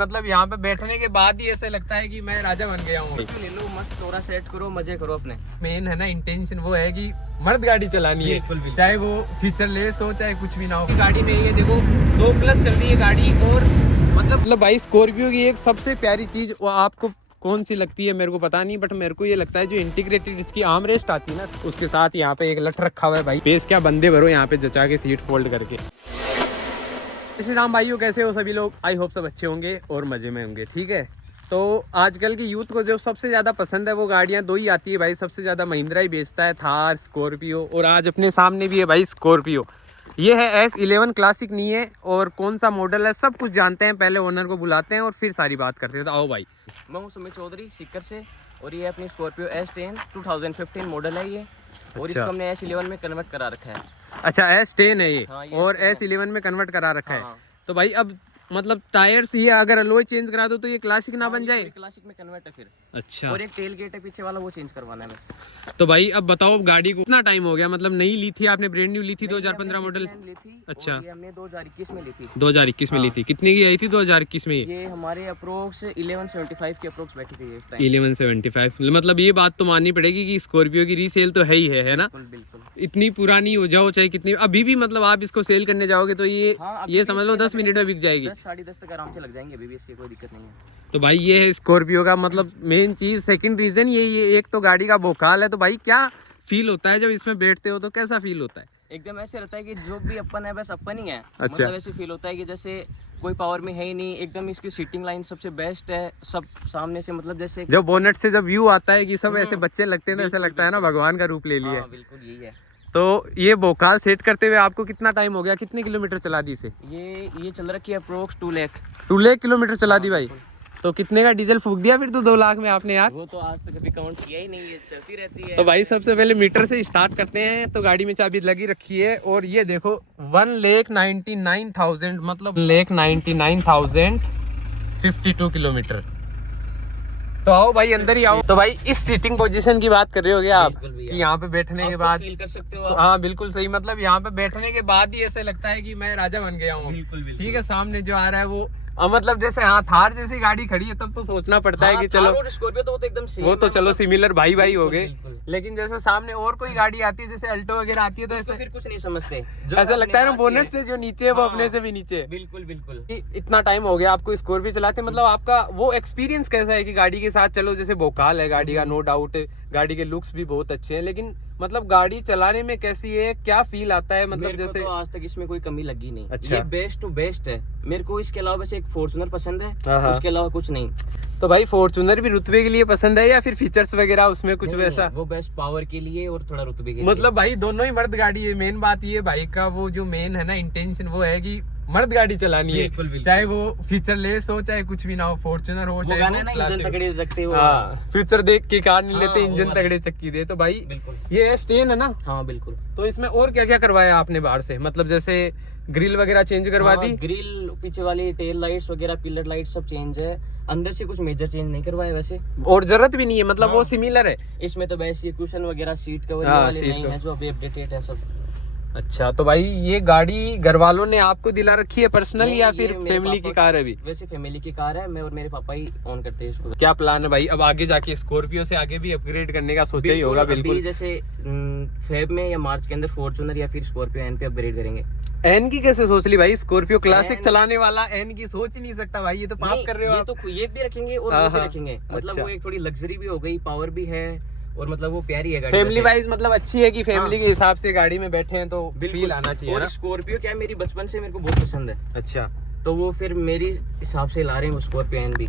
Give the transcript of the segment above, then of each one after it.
मतलब यहाँ पे बैठने के बाद ही ऐसा लगता है कि मैं राजा बन गया हूँ। ले लो, मस्त थोड़ा सेट करो, मजे करो अपने। मेन है ना इंटेंशन वो है कि मर्द गाड़ी चलानी है, चाहे वो फीचरलेस हो चाहे कुछ भी ना हो। गाड़ी में ये देखो 100+ चल रही है गाड़ी। और मतलब भाई स्कॉर्पियो की एक सबसे प्यारी चीज वो आपको कौन सी लगती है मेरे को पता नहीं, बट मेरे को ये लगता है जो इंटीग्रेटेड इसकी आर्म रेस्ट आती है ना, उसके साथ यहाँ पे एक लठ रखा हुआ है भाई। पेस क्या बंदे भरो यहाँ पे जचा के सीट फोल्ड करके। श्री राम भाइयों, कैसे हो सभी लोग? आई होप सब अच्छे होंगे और मजे में होंगे। ठीक है, तो आजकल की यूथ को जो सबसे ज़्यादा पसंद है वो गाड़ियाँ दो ही आती है भाई। सबसे ज़्यादा महिंद्रा ही बेचता है, थार, स्कॉर्पियो। और आज अपने सामने भी है भाई स्कॉर्पियो। ये है S11 क्लासिक नहीं है, और कौन सा मॉडल है सब कुछ जानते हैं। पहले ओनर को बुलाते हैं और फिर सारी बात करते हैं। तो आओ भाई। मैं हूँ सुमित चौधरी सीकर से, और ये अपनी स्कॉर्पियो S10 2015 मॉडल है ये। और इसको हमने S11 में कन्वर्ट करा रखा है। अच्छा, S10 है ये। हाँ, ये और S10 S11 में कन्वर्ट करा रखा है। हाँ। तो भाई अब मतलब टायर्स ये अगर अलॉय चेंज करा दो तो ये क्लासिक ना बन जाए? क्लासिक में कन्वर्ट है फिर। अच्छा, और एक टेल गेट है पीछे वाला, वो चेंज करवाना है बस। तो भाई अब बताओ गाड़ी को कितना टाइम हो गया? मतलब नई ली थी आपने, ब्रांड न्यू ली थी 2015 मॉडल? ली थी। अच्छा, ये हमने 2021 में ली थी। 2021 में ली थी। कितने की आई थी 2021 में? ये हमारे अप्रोक्स 1175 के अप्रोक्स बैठी थी इस टाइम। 1175। मतलब ये बात तो माननी पड़ेगी कि स्कॉर्पियो की रीसेल तो है ही है ना? बिल्कुल। इतनी पुरानी हो जाओ चाहे कितनी, अभी भी मतलब आप इसको सेल करने जाओगे तो ये ये समझ लो 10 मिनट में बिक जाएगी। 10 साढ़े 10 तक आराम से लग जाएंगे, अभी भी इसकी कोई दिक्कत नहीं है। तो भाई ये है स्कॉर्पियो का मतलब मेन चीज। सेकंड रीजन ये एक तो गाड़ी का भोकाल है। तो भाई क्या फील होता है जब इसमें बैठते हो, तो कैसा फील होता है? एकदम ऐसे रहता है कि जो भी अपन है बस अपन ही है। अच्छा। मतलब ऐसे फील होता है कि जैसे कोई पावर में है ही नहीं। एकदम इसकी सीटिंग लाइन सबसे बेस्ट है, सब सामने से मतलब जैसे जब बोनेट से जब व्यू आता है कि सब ऐसे बच्चे लगते हैं तो ऐसा लगता है ना भगवान का रूप ले लिया। बिल्कुल यही है। तो ये भोकाल सेट करते हुए आपको कितना टाइम हो गया? कितने किलोमीटर चला दी इसे? ये चल रखी है अप्रोक्स 2 लाख। 2 लाख किलोमीटर चला दी भाई। तो कितने का डीजल फूक दिया फिर तो 2 लाख में आपने यार? वो तो आज तक कभी काउंट किया ही नहीं है, चलती रहती है। तो भाई सबसे पहले मीटर से स्टार्ट करते हैं। तो गाड़ी में चाबी लगी रखी है और ये देखो 1,99,000 मतलब 1,99,052 किलोमीटर। तो आओ भाई अंदर ही आओ। तो भाई इस सीटिंग पोजीशन की बात कर रहे होगे आप कि यहाँ पे बैठने के बाद फील कर सकते हो आप। हाँ बिल्कुल सही। मतलब यहाँ पे बैठने के बाद ही ऐसा लगता है कि मैं राजा बन गया हूँ। ठीक है, सामने जो आ रहा है वो मतलब जैसे हाँ थार जैसी गाड़ी खड़ी है तब तो सोचना पड़ता है कि चलो स्कॉर्पियो तो वो तो एकदम सेम वो तो चलो सिमिलर भाई हो गए। बिल्कुल। लेकिन जैसे सामने और कोई गाड़ी आती है जैसे अल्टो वगैरह आती है तो ऐसा फिर कुछ नहीं समझते। ऐसा लगता है ना बोनेट से जो नीचे है वो अपने से भी नीचे है। बिल्कुल बिल्कुल। इतना टाइम हो गया आपको स्कॉर्पियो चलाते, मतलब आपका वो एक्सपीरियंस कैसा है कि गाड़ी के साथ चलो? जैसे भोकाल है गाड़ी का, नो डाउट, गाड़ी के लुक्स भी बहुत अच्छे हैं, लेकिन मतलब गाड़ी चलाने में कैसी है, क्या फील आता है? मतलब जैसे तो आज तक इसमें कोई कमी लगी नहीं। अच्छा। ये बेस्ट टू बेस्ट है। मेरे को इसके अलावा वैसे एक फॉर्च्यूनर पसंद है, हाँ। उसके अलावा कुछ नहीं। तो भाई फॉर्च्यूनर भी रुतबे के लिए पसंद है या फिर फीचर्स वगैरह उसमें कुछ वैसा? वो बेस्ट पावर के लिए और थोड़ा रुतबे के लिए। मतलब भाई दोनों ही मर्द गाड़ी है। मेन बात ये भाई का वो जो मेन है ना इंटेंशन वो है कि मर्द गाड़ी चलानी है, चाहे वो फीचरलेस हो चाहे कुछ भी ना हो, फॉर्च्यूनर हो चाहे इंजन तगड़े रखते हो। फ्यूचर देख के कार नहीं लेते, इंजन तगड़े चक्की दे। तो भाई ये S10 है ना? हाँ बिल्कुल। तो इसमें और क्या क्या करवाया आपने बाहर से? मतलब जैसे ग्रिल वगैरह चेंज करवा दी? ग्रिल, पीछे वाली टेल लाइट्स वगैरह, पिलर लाइट सब चेंज है। अंदर से कुछ मेजर चेंज नहीं करवाया वैसे, और जरूरत भी नहीं है, मतलब वो सिमिलर है इसमें। तो वैसे ये कुशन वगैरह, सीट कवर वाले नहीं है जो अभी अपडेटेड है सब। अच्छा, तो भाई ये गाड़ी घर वालों ने आपको दिला रखी है पर्सनल या फिर फैमिली की कार है? अभी वैसे फैमिली की कार है, मैं और मेरे पापा ही ओन करते हैं इसको। क्या प्लान है भाई अब आगे जाके? स्कॉर्पियो से आगे भी अपग्रेड करने का सोचा ही होगा? बिल्कुल। जैसे फेब में या मार्च के अंदर फॉर्च्यूनर या फिर स्कॉर्पियो एन पे अपग्रेड करेंगे। एन की कैसे सोच ली भाई? स्कॉर्पियो क्लासिक चलाने वाला एन की सोच ही नहीं सकता भाई, ये तो पाप कर रहे हो आप। तो ये भी रखेंगे और वो भी रखेंगे। मतलब वो एक थोड़ी लग्जरी भी हो गई, पावर भी है, और मतलब वो प्यारी है गाड़ी। फैमिली वाइज मतलब अच्छी है कि फैमिली के हिसाब से गाड़ी में बैठे हैं तो फील आना चाहिए। और स्कॉर्पियो क्या है, मेरी बचपन से मेरे को बहुत पसंद है। अच्छा, तो वो फिर मेरी हिसाब से ला रहे हैं स्कॉर्पियो एन भी।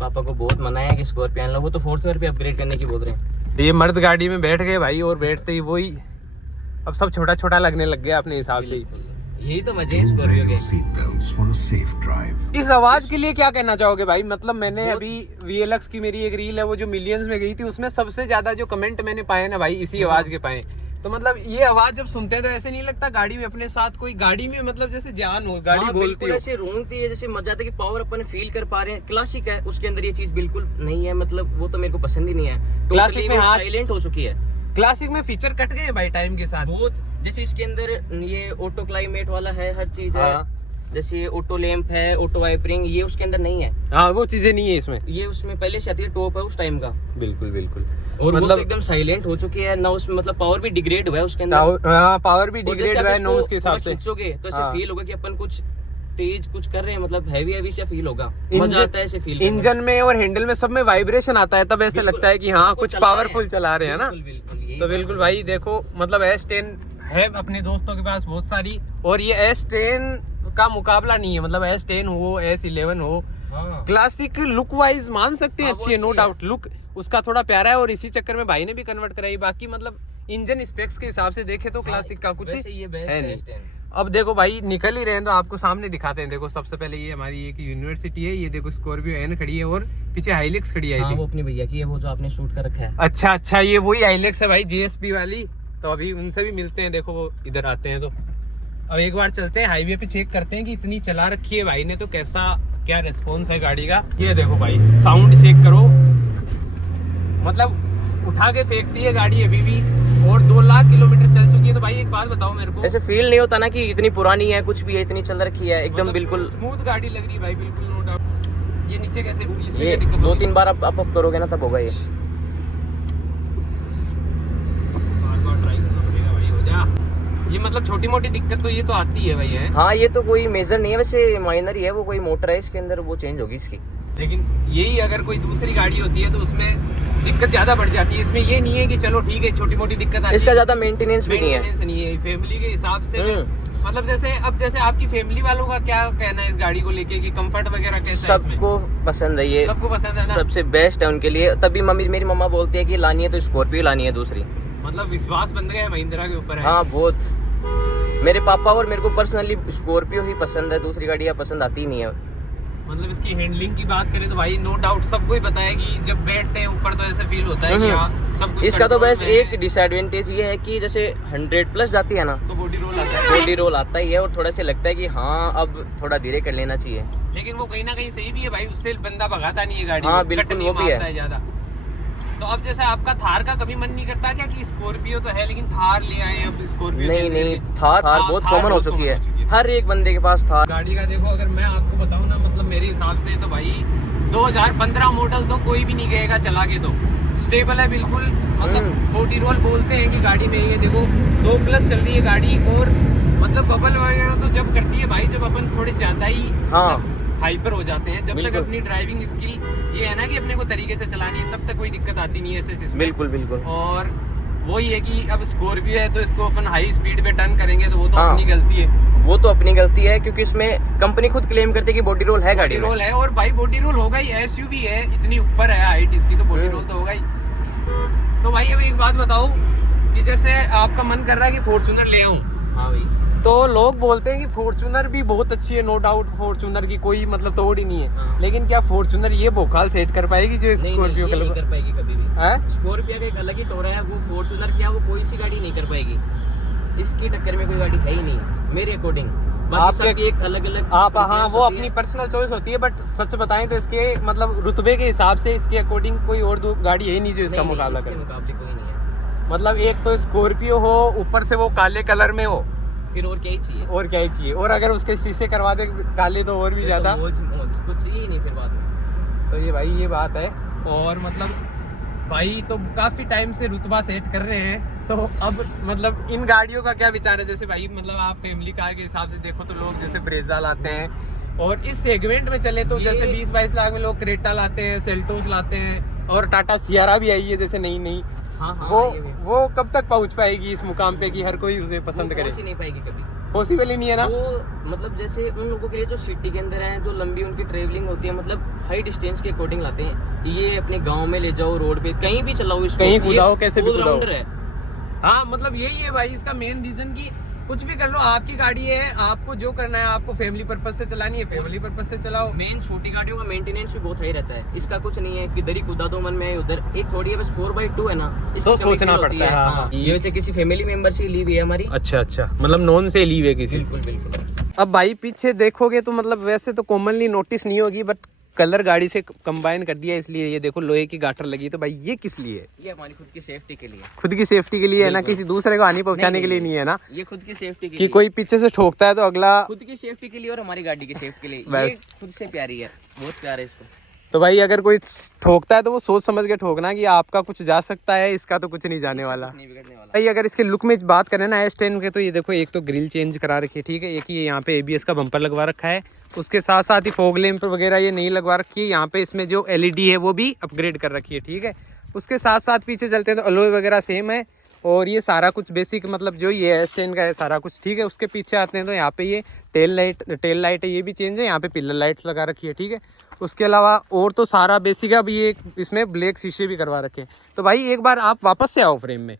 पापा को बहुत मनाया कि स्कॉर्पियो एन लो, वो तो फॉर्च्यूनर पे अपग्रेड करने की बोल रहे हैं। ये मर्द गाड़ी में बैठ गए भाई, और बैठते ही वही अब सब छोटा छोटा लगने लग गया अपने हिसाब से। यही तो मजे हैं स्कॉर्पियो के। इस आवाज के लिए क्या कहना चाहोगे भाई? मतलब मैंने अभी VLX की मेरी एक रील है वो जो मिलियंस में गई थी, उसमें सबसे ज्यादा जो कमेंट मैंने पाए ना भाई इसी आवाज के पाए। तो मतलब ये आवाज जब सुनते हैं तो ऐसे नहीं लगता गाड़ी में अपने साथ कोई गाड़ी में मतलब जैसे जान हो, गाड़ी बोलती है ऐसे रोंगती है, जैसे मजा आता है कि पावर अपन फील कर पा रहे हैं। क्लासिक है, उसके अंदर ये चीज बिल्कुल नहीं है, मतलब वो तो मेरे को पसंद ही नहीं है। क्लासिक में साइलेंट हो चुकी है। क्लासिक में फीचर कट गए भाई टाइम के साथ बहुत, जैसे इसके अंदर ये ऑटो क्लाइमेट वाला है, हर चीज है। जैसे ये ऑटो लैंप है, ऑटो वाइपरिंग, ये उसके अंदर नहीं है। हाँ वो चीजें नहीं है इसमें। ये उसमें पहले से आती है, टॉप है उस टाइम का। बिल्कुल बिल्कुल। और मतलब मतलब एकदम साइलेंट हो चुकी है ना, उसमें मतलब पावर भी डिग्रेड हुआ है उसके अंदर। हाँ पावर भी और जैसे डिग्रेड आप हुआ है इसको नॉर्म्स के हिसाब से। खींचोगे तो ऐसे हाँ। फील होगा कि अपन कुछ तेज कुछ कर रहे हैं, मतलब हैवी हैवी से फील होगा, मजा आता है ऐसे फील करने में। इंजन में और हैंडल में सब में वाइब्रेशन आता है, तब ऐसे बिल्कुल, लगता है कि हाँ कुछ कुछ चला रहे पावरफुल हैं। चला रहे हैं ना। बिल्कुल बिल्कुल, यही तो बात बिल्कुल है। भाई देखो मतलब S10 है अपने दोस्तों के पास बहुत सारी, और ये S10 का मुकाबला नहीं है। मतलब S10 हो S11 हो, हाँ। क्लासिक लुक वाइज मान सकते हैं हाँ, वो अच्छी है, नो अच्छी है। डाउट। लुक उसका थोड़ा प्यारा है और इसी चक्कर में भाई ने भी कन्वर्ट कराई। बाकी मतलब इंजन स्पेक्स के हिसाब से देखे तो क्लासिक का कुछ वैसे ये बेस्ट है है नहीं। S10। अब देखो भाई निकल ही रहे हैं तो आपको सामने दिखाते हैं। देखो सबसे पहले ये हमारी एक यूनिवर्सिटी है, ये देखो स्कॉर्पियो एन खड़ी है और पीछे हाइलेक्स खड़ी है। हाँ, वो अपने भैया की है, वो जो आपने शूट कर रखा है। अच्छा अच्छा, ये वही हाइलेक्स है भाई, जीएसपी वाली। तो अभी उनसे भी मिलते हैं, देखो वो इधर आते हैं। तो अब एक बार चलते हैं हाईवे पे, चेक करते हैं कि इतनी चला रखी है भाई ने तो कैसा क्या रिस्पॉन्स है गाड़ी का। ये देखो भाई साउंड चेक करो, मतलब उठा के फेंकती है गाड़ी अभी भी, और 2 लाख किलोमीटर चल चुकी है। तो भाई एक बात बताओ मेरे को, ऐसे फील नहीं होता ना कि इतनी पुरानी है, कुछ भी है, इतनी चल रखी है, एकदम मतलब बिल्कुल स्मूथ गाड़ी लग रही है भाई, बिल्कुल नो डाउट। ये नीचे कैसे हुई, इसमें ये क्या दिक्कत 2-3 बार आप करोगे ना तब होगा ये। बार ट्राई करना पड़ेगा भाई, हो जा। ये मतलब छोटी मोटी दिक्कत तो ये तो आती है भाई है। हाँ, ये तो कोई मेजर नहीं है, वैसे माइनर ही है, वो कोई मोटर है इसके अंदर, वो चेंज होगी इसकी। लेकिन यही अगर कोई दूसरी गाड़ी होती है तो उसमें दिक्कत ज्यादा बढ़ जाती है। इसमें ये नहीं है कि चलो ठीक है छोटी मोटी दिक्कत आती है, इसका ज्यादा मेंटेनेंस भी नहीं है। मेंटेनेंस नहीं है फैमिली के हिसाब से। मतलब जैसे आपकी फैमिली वालों का क्या कहना है इस गाड़ी को लेके कि कंफर्ट वगैरह कैसा है इसमें? सबको पसंद है ये, सबको पसंद है ना? सबसे बेस्ट है उनके लिए। तभी मेरी मम्मा बोलती है कि लानी है तो स्कॉर्पियो लानी है दूसरी। मतलब विश्वास बन गया है महिंद्रा के ऊपर है। हाँ बहुत, मेरे पापा और मेरे को पर्सनली स्कॉर्पियो ही पसंद है, दूसरी गाड़ियाँ पसंद आती ही नहीं है। मतलब इसकी हैंडलिंग की बात करें तो भाई नो डाउट सबको ही पता है कि जब बैठते हैं ऊपर तो ऐसे फील होता है कि हाँ सब कुछ इसका तो control बस में है। एक डिसएडवांटेज ये है कि जैसे 100+ जाती है ना तो बॉडी रोल आता है। बॉडी रोल आता ही है, और थोड़ा सा लगता है कि हाँ अब थोड़ा धीरे कर लेना चाहिए। लेकिन वो कहीं ना कहीं सही भी है भाई, उससे बंदा भगाता नहीं है गाड़ी हाँ, को, बिल्कुल, कट नहीं वो भी है। मारता ज्यादा। तो अब जैसे आपका थार का कभी मन नहीं करता क्या कि स्कॉर्पियो तो है लेकिन थार ले आए, अब स्कॉर्पियो नहीं, थार बहुत थार कॉमन हो बहुत चुकी common है, हो चुकी है। हर एक बंदे के पास थार। गाड़ी का देखो अगर मैं आपको बताऊं ना, मतलब मेरे हिसाब से तो भाई 2015 मॉडल तो कोई भी नहीं गएगा चला के, तो स्टेबल है बिल्कुल। मतलब बॉडी रोल बोलते हैं कि गाड़ी में ये देखो 100+ चल रही है गाड़ी, और मतलब बबल वगैरह तो जब करती है भाई जब अपन थोड़े ज्यादा ही हाँ। हाइपर हो जाते हैं। जब तक बिल्कुल। अपनी ड्राइविंग स्किल ये है ना कि अपने को तरीके से चलानी है, तब तक कोई दिक्कत आती नहीं है ऐसे इसमें। बिल्कुल बिल्कुल। और वही है कि अब स्कॉर्पियो है तो इसको अपन हाई स्पीड पे टर्न करेंगे तो वो तो हाँ। अपनी गलती है, वो तो अपनी गलती है, क्योंकि इसमें कंपनी खुद क्लेम करती है कि बॉडी रोल है गाड़ी बॉडी में। रोल है। और भाई बॉडी रोल होगा ही, एसयूवी है, इतनी ऊपर है हाइट इसकी, तो बॉडी रोल तो होगा ही। तो भाई अब एक बात बताओ कि जैसे आपका मन कर रहा है कि फॉर्च्यूनर ले आऊं, हाँ भाई, तो लोग बोलते हैं कि फॉर्च्यूनर भी बहुत अच्छी है, नो डाउट फॉर्च्यूनर की कोई मतलब तोड़ ही नहीं है। हाँ। लेकिन क्या फॉर्च्यूनर ये भोकाल सेट कर पाएगी जो नहीं, स्कॉर्पियो ये नहीं कर पाएगी कभी भी। है? स्कॉर्पियो का एक अलग ही टोरा है, वो फॉर्च्यूनर क्या वो कोई सी गाड़ी नहीं कर पाएगी, इसकी टक्कर में कोई गाड़ी है ही नहीं मेरे अकॉर्डिंग। बाकी सबकी एक अलग अलग आप हाँ वो अपनी पर्सनल चॉइस होती है, बट सच बताएं तो इसके मतलब रुतबे के हिसाब से इसके अकॉर्डिंग कोई और गाड़ी है ही नहीं जो इसका मुकाबला करे। मुकाबले कोई नहीं है। मतलब एक तो स्कॉर्पियो हो, ऊपर से वो काले कलर में हो, फिर और क्या ही चाहिए? और क्या ही चाहिए। और अगर उसके शीशे करवा दे काले तो और भी फिर ज्यादा, तो कुछ चाहिए ही नहीं फिर बाद में। तो ये भाई ये बात है। और मतलब भाई तो काफी टाइम से रुतबा सेट कर रहे हैं, तो अब मतलब इन गाड़ियों का क्या विचार है? जैसे भाई मतलब आप फैमिली कार के हिसाब से देखो तो लोग जैसे ब्रेजा लाते हैं, और इस सेगमेंट में चले तो जैसे 20-22 लाख में लोग क्रेटा लाते हैं, सेल्टोस लाते हैं, और टाटा सियारा भी आई है जैसे नई। हाँ, वो कब तक पहुंच पाएगी इस मुकाम पे कि हर कोई उसे पसंद करे? पहुंच ही नहीं पाएगी कभी, पॉसिबल ही नहीं है ना। वो मतलब जैसे उन लोगों के लिए जो सिटी के अंदर है, जो लंबी उनकी ट्रेवलिंग होती है, मतलब हाई डिस्टेंस के अकॉर्डिंग लाते हैं। ये अपने गांव में ले जाओ, रोड पे कहीं भी चलाओ इसको, कहीं कूदाओ, कैसे भी कूदाओ। है। हाँ मतलब यही है भाई इसका मेन रीजन कि कुछ भी कर लो, आपकी गाड़ी है, आपको जो करना है, आपको फैमिली पर्पज से चलानी है, फैमिली पर्पज से चलाओ। मेन छोटी गाड़ियों का मेंटेनेंस भी बहुत हाई रहता है, इसका कुछ नहीं है कि इधर ही कूदा दो मन में उधर। एक थोड़ी है बस 4x2 है ना, इसकी तो कमी सोचना feel होती पड़ता है। हाँ। ये वैसे किसी फैमिली मेंबर से ली हुई है हमारी। अच्छा मतलब नॉन से लीव है किसी। बिल्कुल। अब भाई पीछे देखोगे तो मतलब वैसे तो कॉमनली नोटिस नहीं होगी, बट कलर गाड़ी से कंबाइन कर दिया, इसलिए ये देखो लोहे की गाटर लगी। तो भाई ये किस लिए है? ये हमारी खुद की सेफ्टी के लिए। खुद की सेफ्टी के लिए है ना, किसी दूसरे को हानि पहुंचाने के लिए नहीं है ना, ये खुद की सेफ्टी के कि लिए। कोई पीछे से ठोकता है तो अगला। खुद की सेफ्टी के लिए और हमारी गाड़ी की सेफ्टी के लिए। बस। ये खुद से प्यारी है, बहुत प्यार है इसको। तो भाई अगर कोई ठोकता है तो वो सोच समझ के ठोकना कि आपका कुछ जा सकता है, इसका तो कुछ नहीं जाने वाला। नहीं बिगड़ने वाला। भाई अगर इसके लुक में बात करें ना S10 के, तो ये देखो एक तो ग्रिल चेंज करा रखी है, ठीक है, एक ये यहाँ पे ABS का बम्पर लगवा रखा है, उसके साथ साथ ही फॉग लैंप वगैरह ये नहीं लगवा रखी है। यहाँ पे इसमें जो LED है वो भी अपग्रेड कर रखी है, ठीक है। उसके साथ साथ पीछे चलते हैं तो अलॉय वगैरह सेम है, और ये सारा कुछ बेसिक मतलब जो ये S10 का है सारा कुछ, ठीक है। उसके पीछे आते हैं तो यहाँ पे ये टेल लाइट है, ये भी चेंज है, यहाँ पे पिलर लाइट्स लगा रखी है, ठीक है। उसके अलावा और तो सारा बेसिक है। अब ये इसमें ब्लैक शीशे भी करवा रखे हैं। तो भाई एक बार आप वापस से आओ फ्रेम में।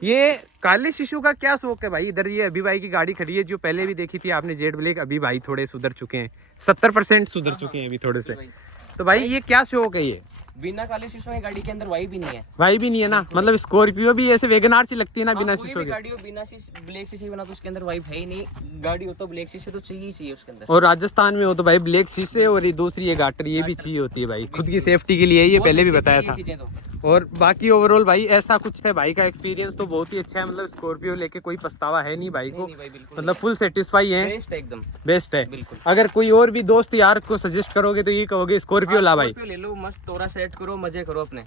ये काले शीशों का क्या शौक है भाई? इधर ये अभी भाई की गाड़ी खड़ी है जो पहले भी देखी थी आपने, जेड ब्लैक। अभी भाई थोड़े सुधर चुके हैं, 70% सुधर चुके हैं अभी थोड़े से। तो भाई ये क्या शौक है? ये बिना काले शीशों की गाड़ी के अंदर वाई भी नहीं है। वाई भी नहीं है ना, मतलब स्कॉर्पियो भी ऐसे वैगनआर सी लगती है ना बिना कोई शीशों भी के। गाड़ी हो बिना ब्लैक शीशे बना तो उसके अंदर वाइब है ही नहीं। गाड़ी हो तो ब्लैक शीशे तो चाहिए ही चाहिए उसके अंदर। और राजस्थान में हो तो भाई ब्लैक शीशे, और ये दूसरी ये गाटर ये भी चाहिए होती है भाई, खुद की सेफ्टी के लिए, ये पहले भी बताया था। और बाकी ओवरऑल भाई ऐसा कुछ है, भाई का एक्सपीरियंस तो बहुत ही अच्छा है। मतलब स्कॉर्पियो लेके कोई पछतावा है नहीं भाई को, मतलब फुल सेटिस्फाई है, बेस्ट है एकदम, बेस्ट है। बिल्कुल। अगर कोई और भी दोस्त यार को सजेस्ट करोगे तो ये कहोगे स्कॉर्पियो ला भाई, ले लो, मस्त टोरा सेट करो, मजे करो अपने।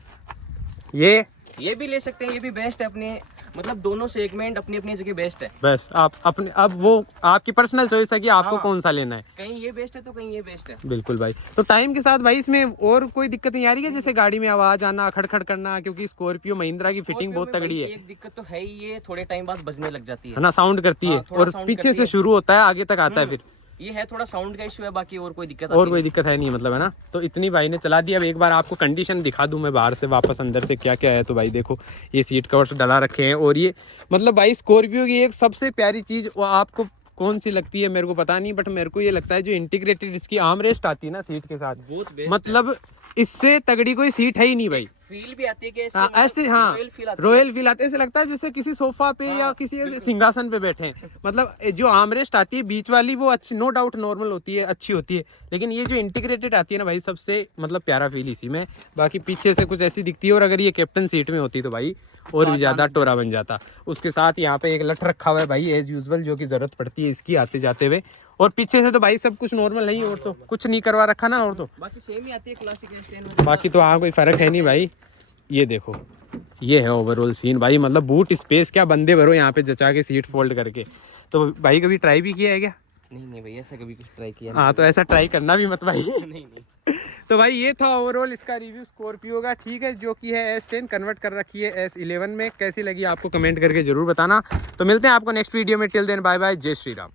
ये भी ले सकते हैं, ये भी बेस्ट है अपने, मतलब दोनों सेगमेंट अपनी अपनी जगह बेस्ट है। बस आप अपने, अब वो आपकी पर्सनल चॉइस है कि आपको कौन सा लेना है। कहीं ये बेस्ट है तो कहीं ये बेस्ट है। बिल्कुल भाई। तो टाइम के साथ भाई इसमें और कोई दिक्कत नहीं आ रही है, जैसे गाड़ी में आवाज आना, खड़खड़ करना? क्योंकि स्कॉर्पियो महिंद्रा की फिटिंग बहुत तगड़ी है। एक दिक्कत तो है ही, ये थोड़े टाइम बाद बजने लग जाती है ना, साउंड करती है, और पीछे से शुरू होता है आगे तक आता है, फिर ये है थोड़ा साउंड का इशू है, बाकी और कोई दिक्कत है नहीं, मतलब है ना। तो इतनी भाई ने चला दिया। अब एक बार आपको कंडीशन दिखा दूं मैं बाहर से वापस अंदर से क्या क्या है। तो भाई देखो ये सीट कवर्स डला रखे हैं, और ये मतलब भाई स्कॉर्पियो की एक सबसे प्यारी चीज वो आपको कौन सी लगती है मेरे को पता नहीं, बट मेरे को ये लगता है जो इंटीग्रेटेड इसकी आर्म रेस्ट आती है ना सीट के साथ, मतलब इससे तगड़ी कोई सीट है ही नहीं भाई। फील भी आती है कि ऐसे हाँ रॉयल फील आती है, ऐसे लगता है जैसे किसी सोफा पे या किसी ऐसे सिंहासन पे बैठे हैं। मतलब जो आर्मरेस्ट आती है बीच वाली वो अच्छी, नो डाउट नॉर्मल होती है, अच्छी होती है, लेकिन ये जो इंटीग्रेटेड आती है ना भाई, सबसे मतलब प्यारा फील इसी में। बाकी पीछे से कुछ ऐसी दिखती है, और अगर ये कैप्टन सीट में होती तो भाई और भी ज्यादा टोरा बन जाता। उसके साथ यहाँ पे एक लठ रखा हुआ है भाई एज यूजुअल, जो की जरूरत पड़ती है इसकी आते जाते हुए। और पीछे से तो भाई सब कुछ नॉर्मल नहीं, और तो कुछ नहीं करवा रखा ना, और तो बाकी सेम ही आती है क्लासिक S10 में। बाकी तो हाँ कोई फर्क है नहीं भाई। ये देखो ये है ओवरऑल सीन भाई, मतलब बूट स्पेस क्या बंदे भरो यहाँ पे जचा के सीट फोल्ड करके। तो भाई कभी ट्राई भी किया है क्या? नहीं भाई ऐसा कभी कुछ ट्राई किया हाँ, तो ऐसा ट्राई करना भी मत भाई। नहीं। तो भाई ये था ओवरऑल इसका रिव्यू स्कॉर्पियो का, ठीक है, जो कि है S10 कन्वर्ट कर रखी है S11 में। कैसी लगी आपको कमेंट करके जरूर बताना। तो मिलते हैं आपको नेक्स्ट वीडियो में, टिल देन बाय बाय, जय श्री राम।